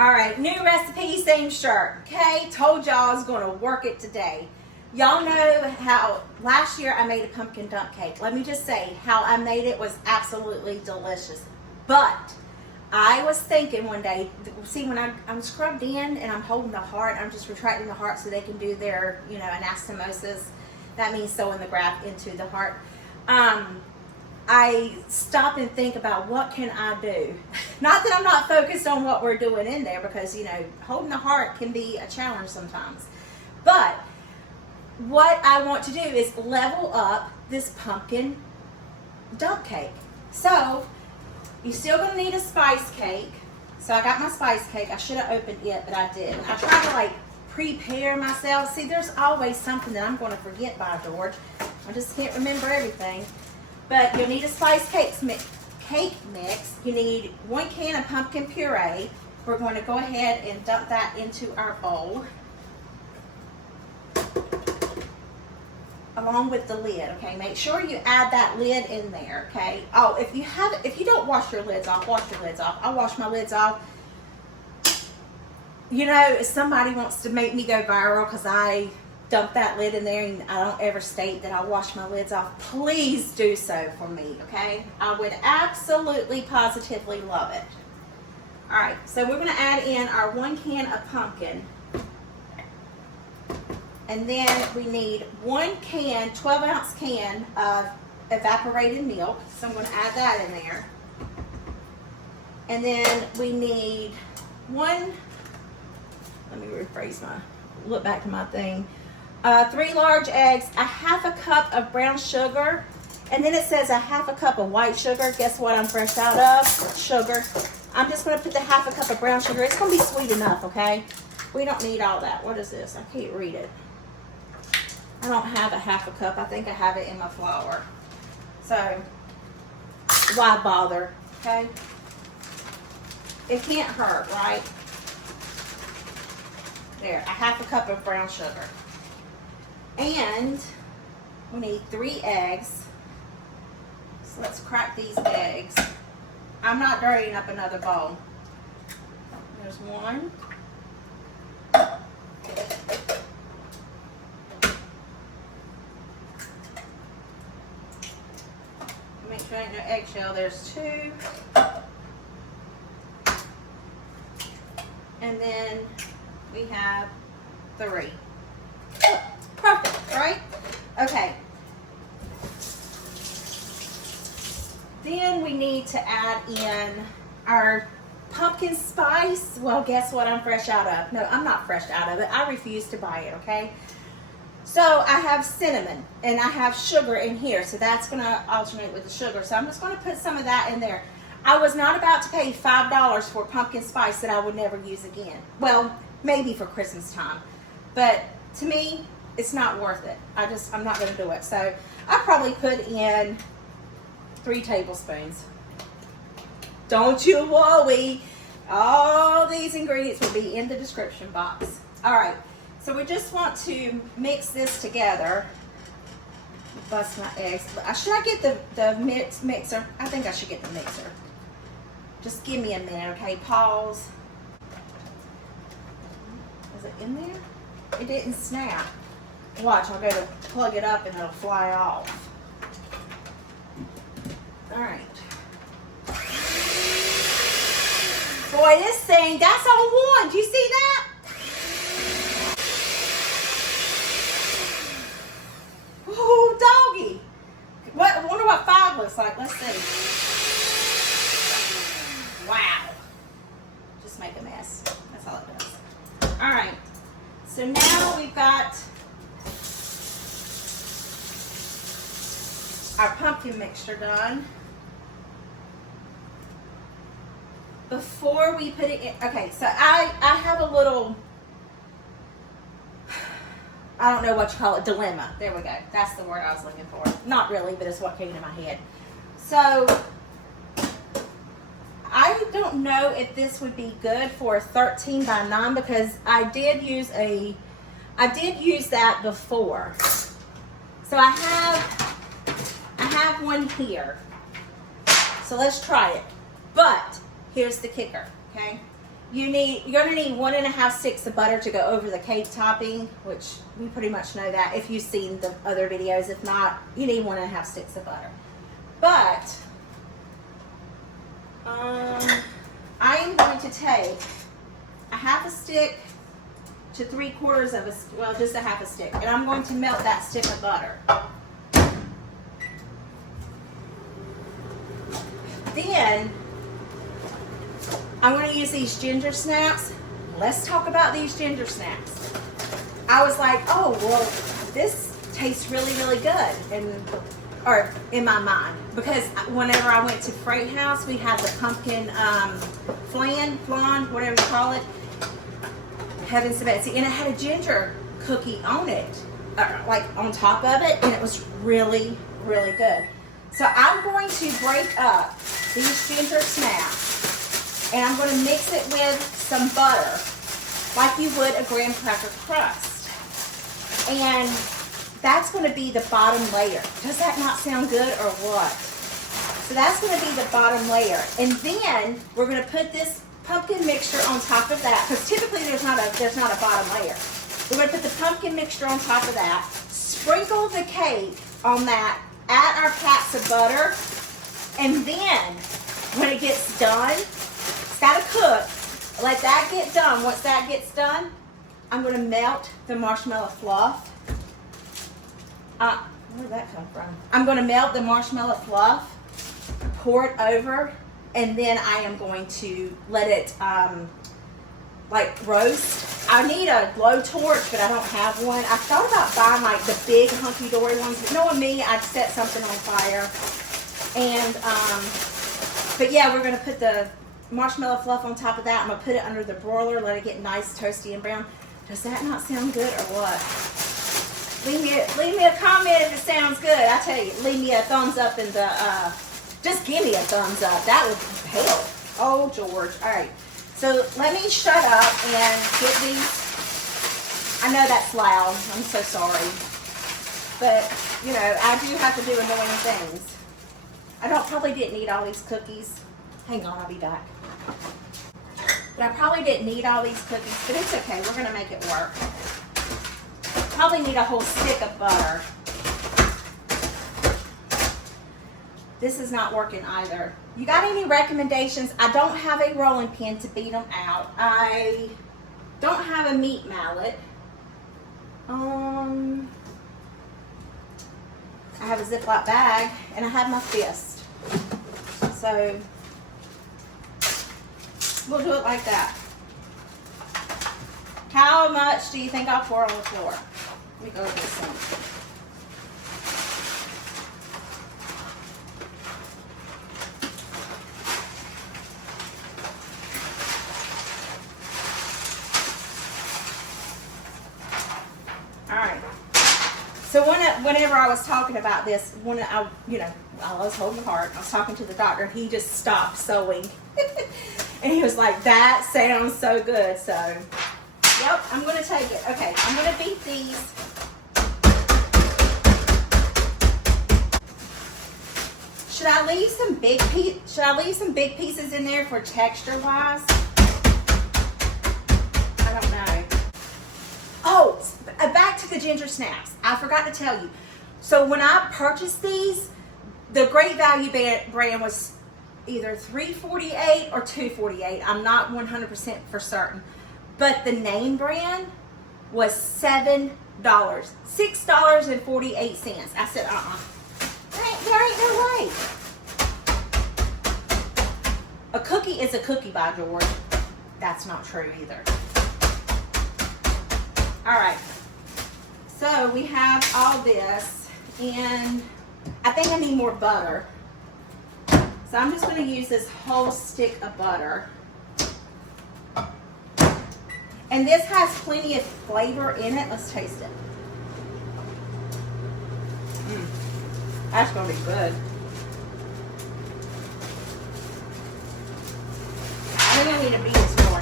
All right, new recipe, same shirt. Okay, told y'all I was going to work it today. Y'all know how last year I made a pumpkin dump cake. Let me just say how I made it was absolutely delicious. But I was thinking one day, see, when I'm scrubbed in and I'm holding the heart, I'm just retracting the heart so they can do their, anastomosis. That means sewing the graft into the heart. I stop and think about what can I do. Not that I'm not focused on what we're doing in there, because holding the heart can be a challenge sometimes. But what I want to do is level up this pumpkin dump cake. So you're still going to need a spice cake. So I got my spice cake. I should have opened it, but I didn't. I try to prepare myself. See, there's always something that I'm going to forget, by George. I just can't remember everything. But you'll need a spice cake mix. You need 1 can of pumpkin puree. We're going to go ahead and dump that into our bowl, along with the lid. Okay, make sure you add that lid in there. Okay. Oh, if you don't wash your lids off, wash your lids off. I wash my lids off. If somebody wants to make me go viral because I dump that lid in there and I don't ever state that I wash my lids off, please do so for me, okay? I would absolutely, positively love it. All right, so we're gonna add in our 1 can of pumpkin. And then we need 1 can, 12-ounce can of evaporated milk. So I'm gonna add that in there. And then we need let me look back to my thing. 3 large eggs, a 1/2 cup of brown sugar, and then it says a 1/2 cup of white sugar. Guess what I'm fresh out of? Sugar. I'm just going to put the 1/2 cup of brown sugar. It's going to be sweet enough, okay? We don't need all that. What is this? I can't read it. I don't have a 1/2 cup. I think I have it in my flour. So, why bother, okay? It can't hurt, right? There, a 1/2 cup of brown sugar. And we need 3 eggs. So let's crack these eggs. I'm not dirtying up another bowl. There's 1. Make sure there ain't no eggshell. There's 2. And then we have 3. Perfect, right? Okay. Then we need to add in our pumpkin spice. Well, guess what I'm fresh out of? No, I'm not fresh out of it. I refuse to buy it, okay? So I have cinnamon and I have sugar in here. So that's going to alternate with the sugar. So I'm just going to put some of that in there. I was not about to pay $5 for pumpkin spice that I would never use again. Well, maybe for Christmas time. But to me, it's not worth it. I'm not going to do it. So I probably put in 3 tablespoons. Don't you worry. All these ingredients will be in the description box. All right. So we just want to mix this together. Bust my eggs. Should I get the mixer? I think I should get the mixer. Just give me a minute, okay? Pause. Is it in there? It didn't snap. Watch, I'll go to plug it up and it'll fly off. All right. Boy, this thing, that's on 1. Do you see that? Oh, doggy. I wonder what 5 looks like. Let's see. Wow. Just make a mess. That's all it does. All right. So now we've got our pumpkin mixture done. Before we put it in, okay, so I have a little, I don't know what you call it, dilemma. There we go. That's the word I was looking for. Not really, but it's what came into my head. So I don't know if this would be good for a 13 by 9 because I did use that before. So I have one here. So let's try it. But here's the kicker, okay? you're going to need 1.5 sticks of butter to go over the cake topping, which we pretty much know that if you've seen the other videos. If not, you need 1.5 sticks of butter. But I am going to take a 1/2 stick to 3/4 of a, well, just a 1/2 stick, and I'm going to melt that stick of butter. Then I'm going to use these ginger snaps. Let's talk about these ginger snaps. I was like, oh, well, this tastes really, really good, or in my mind, because whenever I went to Freight House, we had the pumpkin flan, whatever you call it, heavens to Betsy, and it had a ginger cookie on it, like on top of it, and it was really, really good. So I'm going to break up these ginger snaps, and I'm going to mix it with some butter, like you would a graham cracker crust. And that's going to be the bottom layer. Does that not sound good or what? So that's going to be the bottom layer. And then we're going to put this pumpkin mixture on top of that, because typically there's not a bottom layer. We're going to put the pumpkin mixture on top of that, sprinkle the cake on that, add our pats of butter, and then when it gets done, it's got to cook. Let that get done. Once that gets done, I'm going to melt the marshmallow fluff. Where did that come from? I'm going to melt the marshmallow fluff, pour it over, and then I am going to let it like roast. I need a blowtorch, but I don't have one. I thought about buying like the big hunky-dory ones, but knowing me, I'd set something on fire. And but yeah, we're going to put the marshmallow fluff on top of that. I'm going to put it under the broiler, let it get nice, toasty, and brown. Does that not sound good or what? Leave me a comment if it sounds good. I tell you, leave me a thumbs up in the, just give me a thumbs up. That would help. Oh, George. All right. So let me shut up and get these. I know that's loud. I'm so sorry. But, you know, I do have to do annoying things. I probably didn't eat all these cookies. Hang on, I'll be back. But I probably didn't need all these cookies, but it's okay. We're going to make it work. Probably need a whole stick of butter. This is not working either. You got any recommendations? I don't have a rolling pin to beat them out. I don't have a meat mallet. I have a Ziploc bag, and I have my fist. So we'll do it like that. How much do you think I'll pour on the floor? Let me go get some. All right. So whenever I was talking about this, when I was holding the heart, I was talking to the doctor, and he just stopped sewing. And he was like, that sounds so good. So, yep, I'm going to take it. Okay, I'm going to beat these. Should I leave some big pieces in there for texture wise? I don't know. Oh, back to the ginger snaps. I forgot to tell you. So when I purchased these, the Great Value brand was either $3.48 or $2.48. I'm not 100% for certain. But the name brand was $7. $6.48. I said, there ain't no way. A cookie is a cookie, by George. That's not true either. All right. So we have all this, and I think I need more butter. So I'm just going to use this whole stick of butter. And this has plenty of flavor in it. Let's taste it. That's going to be good. I think I need to beat this more.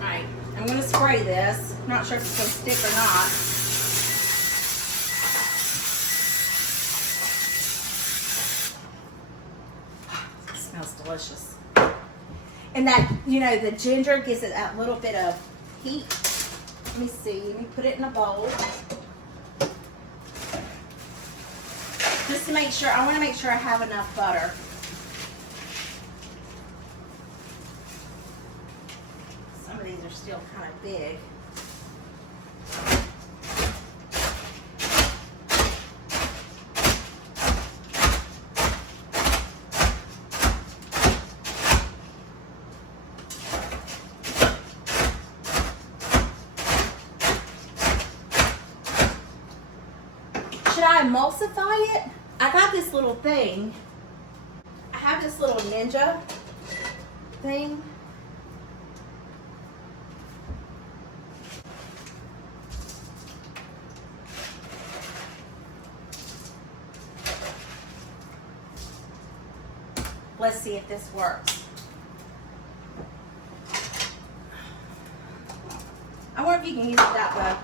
Alright, I'm going to spray this. Not sure if it's going to stick or not. It smells delicious. And that, you know, the ginger gives it that little bit of heat. Let me see. Let me put it in a bowl. Just to make sure, I want to make sure I have enough butter. Some of these are still kind of big. Should I emulsify it? I got this little thing. I have this little Ninja thing. Let's see if this works. I wonder if you can use it that way.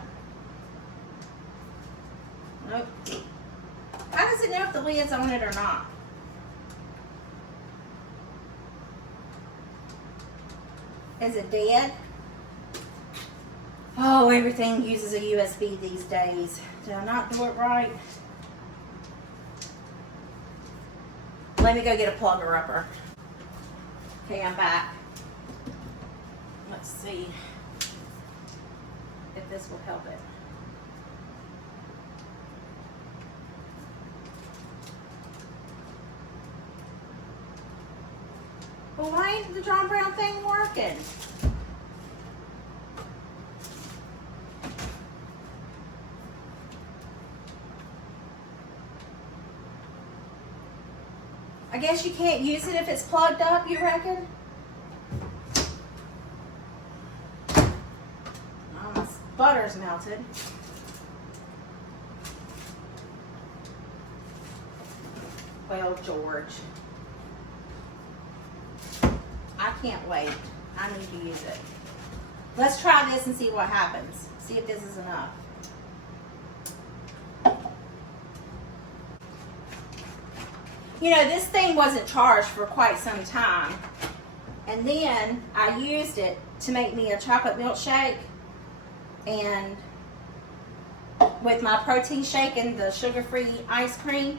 Nope. How does it know if the lid's on it or not? Is it dead? Oh, everything uses a USB these days. Did I not do it right? Let me go get a plugger upper. Okay, I'm back. Let's see if this will help it. Well, why ain't the John Brown thing working? I guess you can't use it if it's plugged up, you reckon? Oh, my butter's melted. Well, George. I can't wait. I need to use it. Let's try this and see what happens. See if this is enough. You know, this thing wasn't charged for quite some time. And then I used it to make me a chocolate milkshake. And with my protein shake and the sugar-free ice cream.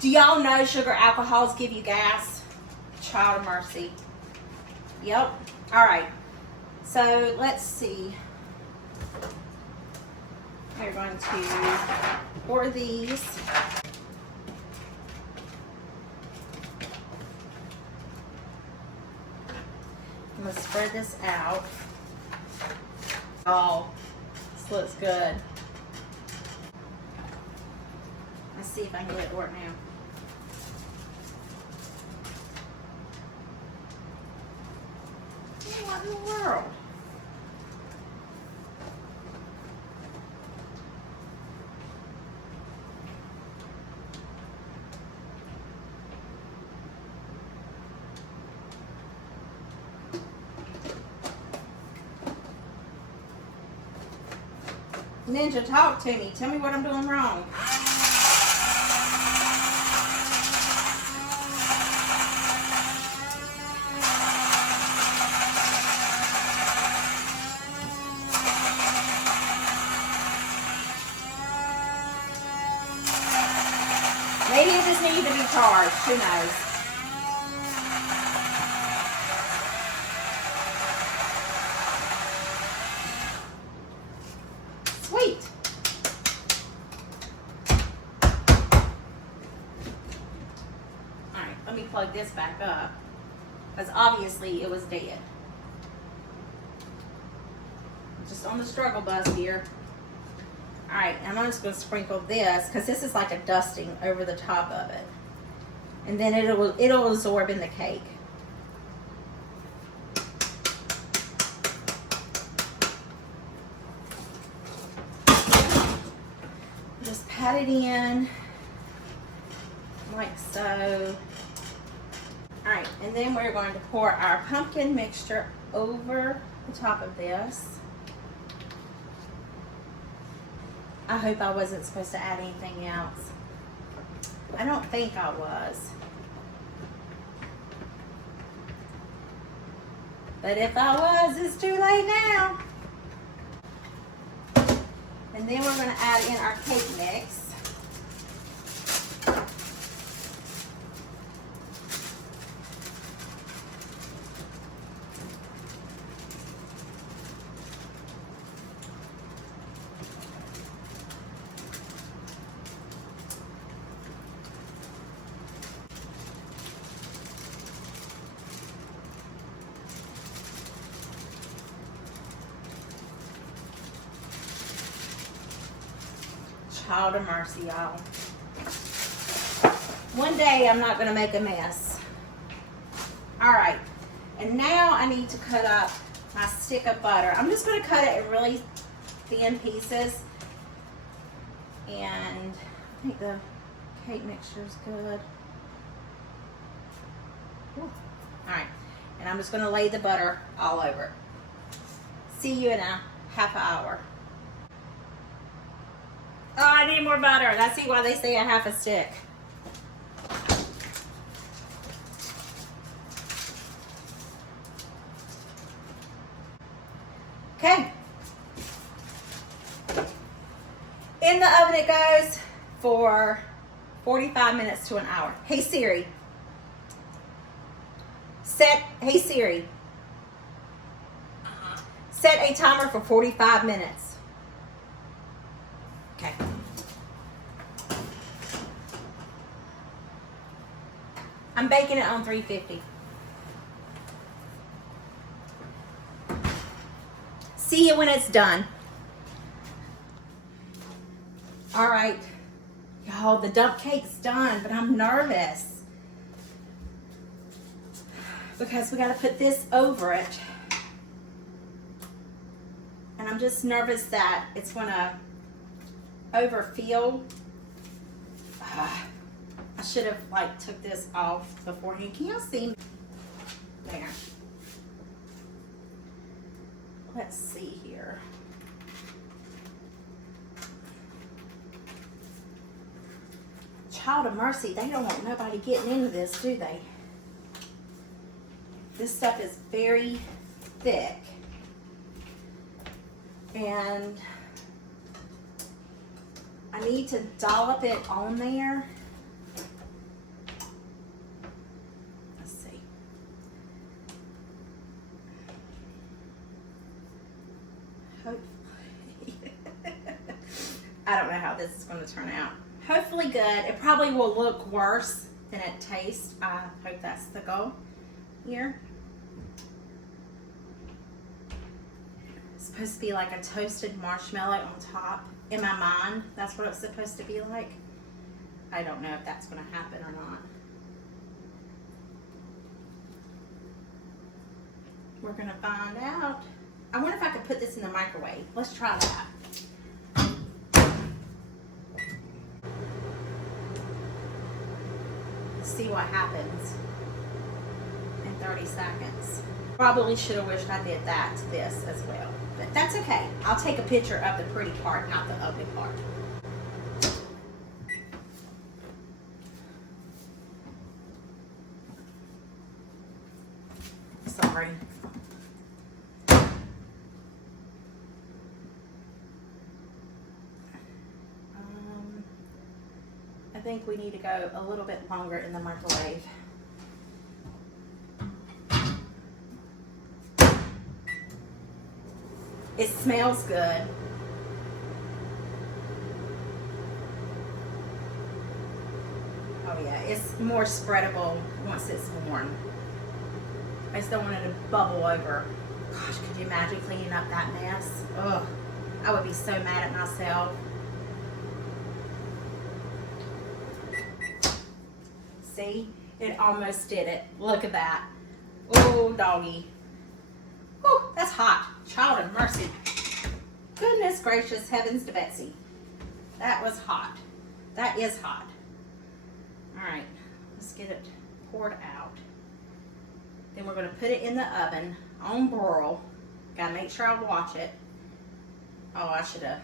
Do y'all know sugar alcohols give you gas? Child of mercy. Yep. All right. So let's see. We're going to pour these. I'm going to spread this out. Oh, this looks good. Let's see if I can get it to work now. What in the world? Ninja, talk to me. Tell me what I'm doing wrong. Maybe it just needs to be charged. Who knows? Sweet. All right, let me plug this back up because obviously it was dead. Just on the struggle bus here. All right, and I'm just going to sprinkle this because this is like a dusting over the top of it, and then it'll absorb in the cake. Just pat it in like so. All right, and then we're going to pour our pumpkin mixture over the top of this. I hope I wasn't supposed to add anything else. I don't think I was. But if I was, it's too late now. And then we're going to add in our cake mix. Child of mercy, y'all. One day I'm not going to make a mess. All right, and now I need to cut up my stick of butter. I'm just going to cut it in really thin pieces. And I think the cake mixture is good. Ooh. All right, and I'm just going to lay the butter all over. See you in a half hour. Oh, I need more butter. I see why they say a half a stick. Okay. In the oven it goes for 45 minutes to an hour. Hey Siri. Hey Siri. Set a timer for 45 minutes. Okay. I'm baking it on 350. See you when it's done. All right, y'all, the dump cake's done, but I'm nervous because we got to put this over it. And I'm just nervous that it's going to overfill. I should have took this off beforehand. Can y'all see? There. Let's see here. Child of mercy, they don't want nobody getting into this, do they? This stuff is very thick. And I need to dollop it on there. Let's see. Hopefully. I don't know how this is going to turn out. Hopefully good. It probably will look worse than it tastes. I hope that's the goal here. It's supposed to be like a toasted marshmallow on top. In my mind, that's what it's supposed to be like. I don't know if that's going to happen or not. We're going to find out. I wonder if I could put this in the microwave. Let's try that. See what happens in 30 seconds. Probably should have wished I did that to this as well. But that's okay. I'll take a picture of the pretty part, not the ugly part. Sorry. I think we need to go a little bit longer in the microwave. It smells good. Oh yeah, it's more spreadable once it's warm. I just don't want it to bubble over. Gosh, could you imagine cleaning up that mess? Ugh, I would be so mad at myself. See, it almost did it. Look at that. Oh, doggy. Oh, that's hot. Child of mercy. Goodness gracious, heavens to Betsy. That was hot. That is hot. All right, let's get it poured out. Then we're going to put it in the oven on broil. Got to make sure I watch it. Oh, I should have,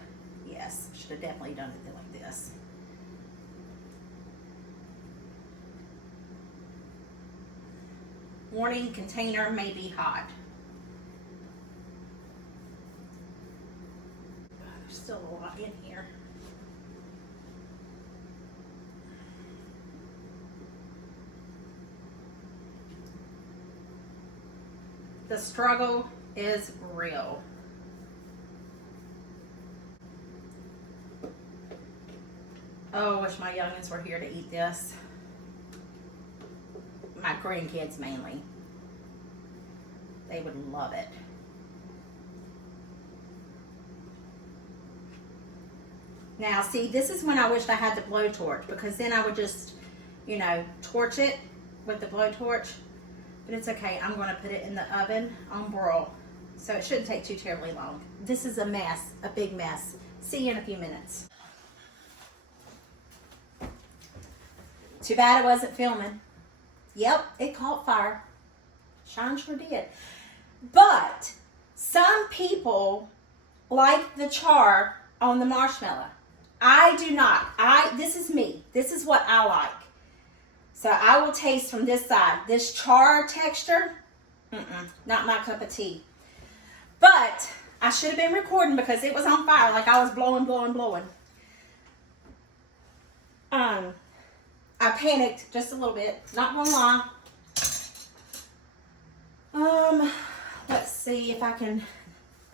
yes, should have definitely done it like this. Warning, container may be hot. There's still a lot in here. The struggle is real. Oh, I wish my youngins were here to eat this. My grandkids mainly. They would love it. Now, see, this is when I wished I had the blowtorch, because then I would just, you know, torch it with the blowtorch. But it's okay. I'm going to put it in the oven on broil. So it shouldn't take too terribly long. This is a mess, a big mess. See you in a few minutes. Too bad it wasn't filming. Yep, it caught fire. Sean sure did. But some people like the char on the marshmallow. I do not. This is me. This is what I like. So I will taste from this side. This char texture, not my cup of tea. But I should have been recording because it was on fire, like I was blowing. I panicked just a little bit, not gonna lie. Let's see if I can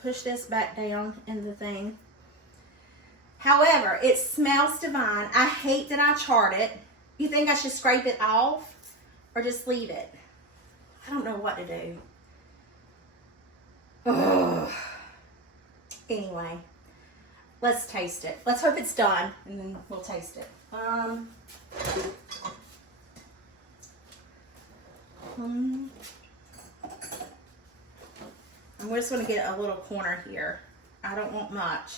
push this back down in the thing. However, it smells divine. I hate that I charred it. You think I should scrape it off or just leave it? I don't know what to do. Ugh. Anyway, let's taste it. Let's hope it's done and then we'll taste it. I'm just going to get a little corner here. I don't want much.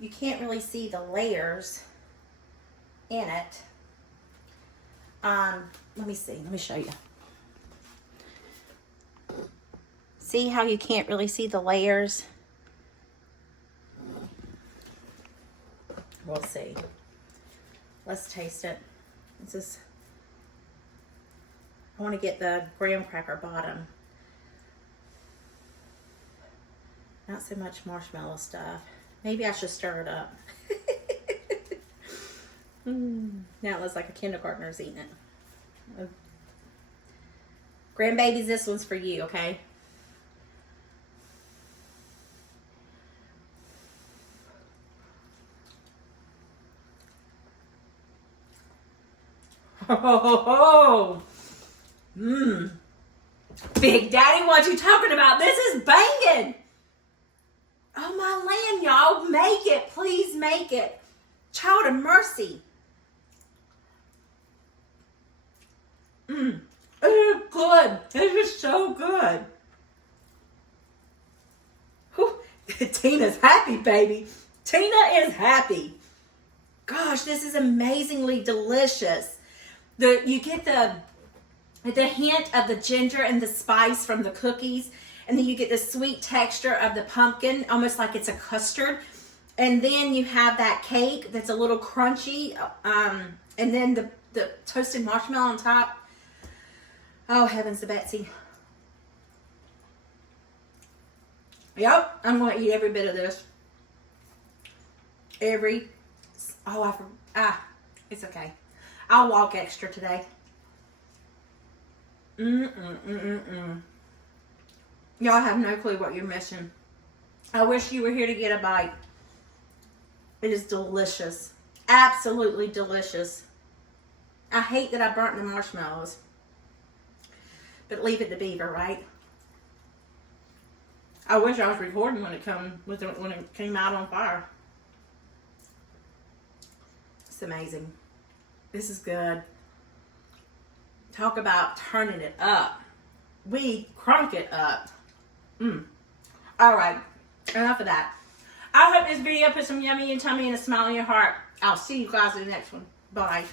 You can't really see the layers in it. Let me see. Let me show you. See how you can't really see the layers? We'll see. Let's taste it. This is, I want to get the graham cracker bottom. Not so much marshmallow stuff. Maybe I should stir it up. Now it looks like a kindergartner's eating it. Grandbabies, this one's for you, okay? Oh, Big Daddy, what you talking about? This is banging. Oh my land, y'all, make it. Please make it. Child of mercy. It is good. It is so good. Whew. Tina's happy, baby. Tina is happy. Gosh, this is amazingly delicious. You get the hint of the ginger and the spice from the cookies, and then you get the sweet texture of the pumpkin, almost like it's a custard. And then you have that cake that's a little crunchy, and then the toasted marshmallow on top. Oh, heavens to Betsy. Yep, I'm going to eat every bit of this. It's okay. I'll walk extra today. Y'all have no clue what you're missing. I wish you were here to get a bite. It is delicious. Absolutely delicious. I hate that I burnt the marshmallows. But leave it to Beaver, right? I wish I was recording when it came out on fire. It's amazing. This is good. Talk about turning it up. We crunk it up. All right, enough of that. I hope this video put some yummy and tummy and a smile in your heart. I'll see you guys in the next one. Bye.